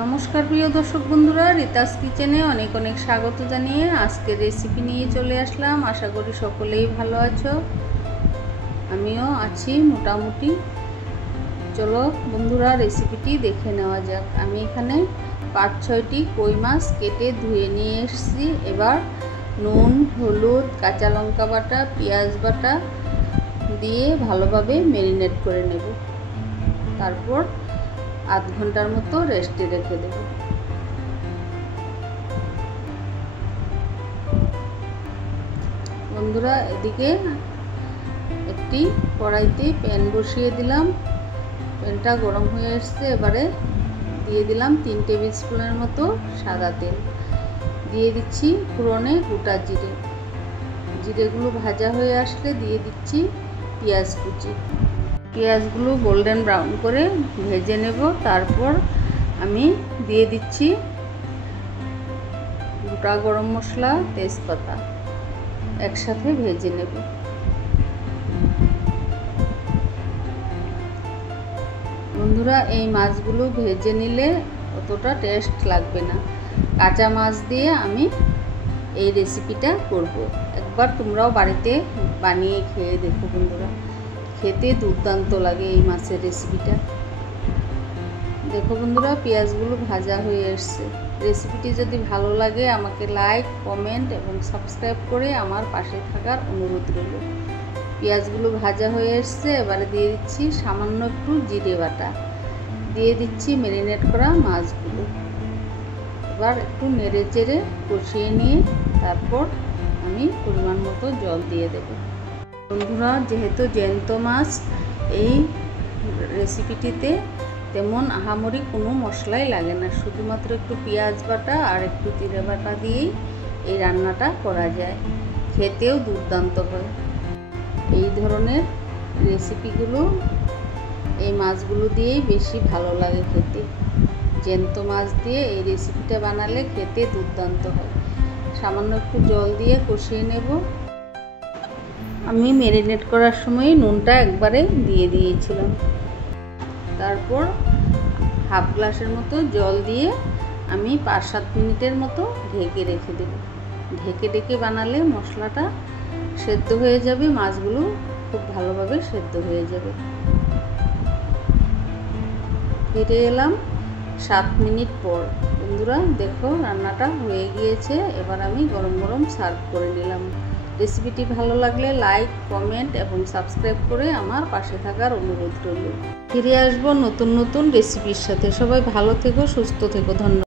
নমস্কার প্রিয় দর্শক বন্ধুরা, রিতাস কিচেনে অনেক অনেক স্বাগত জানিয়ে আজকে রেসিপি নিয়ে চলে আসলাম। আশা করি সকলেই ভালো আছো, আমিও আছি মোটামুটি। চলো বন্ধুরা, রেসিপিটি দেখে নেওয়া যাক। আমি এখানে 5-6টি কই মাছ কেটে ধুয়ে নিয়ে এসেছি। এবার নুন, হলুদ, কাঁচা লঙ্কা বাটা, পেঁয়াজ বাটা দিয়ে ভালোভাবে ম্যারিনেট করে নেব। তারপর আধ ঘন্টার মতো রেস্টে রেখে দেব। বন্ধুরা, এদিকে একটি কড়াইতে প্যান বসিয়ে দিলাম। প্যানটা গরম হয়ে এসছে। এবারে দিয়ে দিলাম 3 টেবিল স্পুনের মতো সাদা তেল। দিয়ে দিচ্ছি ফোড়নে গোটা জিরে। জিরেগুলো ভাজা হয়ে আসলে দিয়ে দিচ্ছি পেঁয়াজ কুচি। পেঁয়াজগুলো গোল্ডেন ব্রাউন করে ভেজে নেব। তারপর আমি দিয়ে দিচ্ছি গোটা গরম মশলা, তেজপাতা একসাথে ভেজে নেব। বন্ধুরা, এই মাছগুলো ভেজে নিলে অতটা টেস্ট লাগবে না। কাঁচা মাছ দিয়ে আমি এই রেসিপিটা করব। একবার তোমরাও বাড়িতে বানিয়ে খেয়ে দেখো বন্ধুরা, খেতে দুর্দান্ত লাগে এই মাছের রেসিপিটা। দেখো বন্ধুরা, পেঁয়াজগুলো ভাজা হয়ে এসছে। রেসিপিটি যদি ভালো লাগে আমাকে লাইক, কমেন্ট এবং সাবস্ক্রাইব করে আমার পাশে থাকার অনুরোধ রইল। পেঁয়াজগুলো ভাজা হয়ে এসছে। এবারে দিয়ে দিচ্ছি সামান্য একটু জিরে বাটা, দিয়ে দিচ্ছি ম্যারিনেট করা মাছগুলো। এবার একটু নেড়ে চেড়ে কষিয়ে নিয়ে তারপর আমি পরিমাণ মতো জল দিয়ে দেব। বন্ধুরা, যেহেতু জ্যান্ত মাছ, এই রেসিপিটিতে তেমন আহামরি কোনো মশলাই লাগে না। শুধুমাত্র একটু পেঁয়াজ বাটা আর একটু জিরে বাটা দিয়েই এই রান্নাটা করা যায়। খেতেও দুর্দান্ত হয়। এই ধরনের রেসিপিগুলো এই মাছগুলো দিয়েই বেশি ভালো লাগে খেতে। জ্যান্ত মাছ দিয়ে এই রেসিপিটা বানালে খেতে দুর্দান্ত হয়। সামান্য একটু জল দিয়ে কষিয়ে নেব। আমি ম্যারিনেট করার সময় নুনটা একবারে দিয়ে দিয়েছিলাম। তারপর হাফ গ্লাসের মতো জল দিয়ে আমি 5-7 মিনিটের মতো ঢেকে রেখে দেব। ঢেকে বানালে মশলাটা সেদ্ধ হয়ে যাবে, মাছগুলো খুব ভালোভাবে সেদ্ধ হয়ে যাবে। ফিরে এলাম 7 মিনিট পর। বন্ধুরা দেখো, রান্নাটা হয়ে গিয়েছে। এবার আমি গরম গরম সার্ভ করে নিলাম। রেসিপিটি ভালো লাগলে লাইক, কমেন্ট এবং সাবস্ক্রাইব করে আমার পাশে থাকার অনুরোধ রইল। ফিরে আসবো নতুন নতুন রেসিপির সাথে। সবাই ভালো থেকো, সুস্থ থেকো। ধন্যবাদ।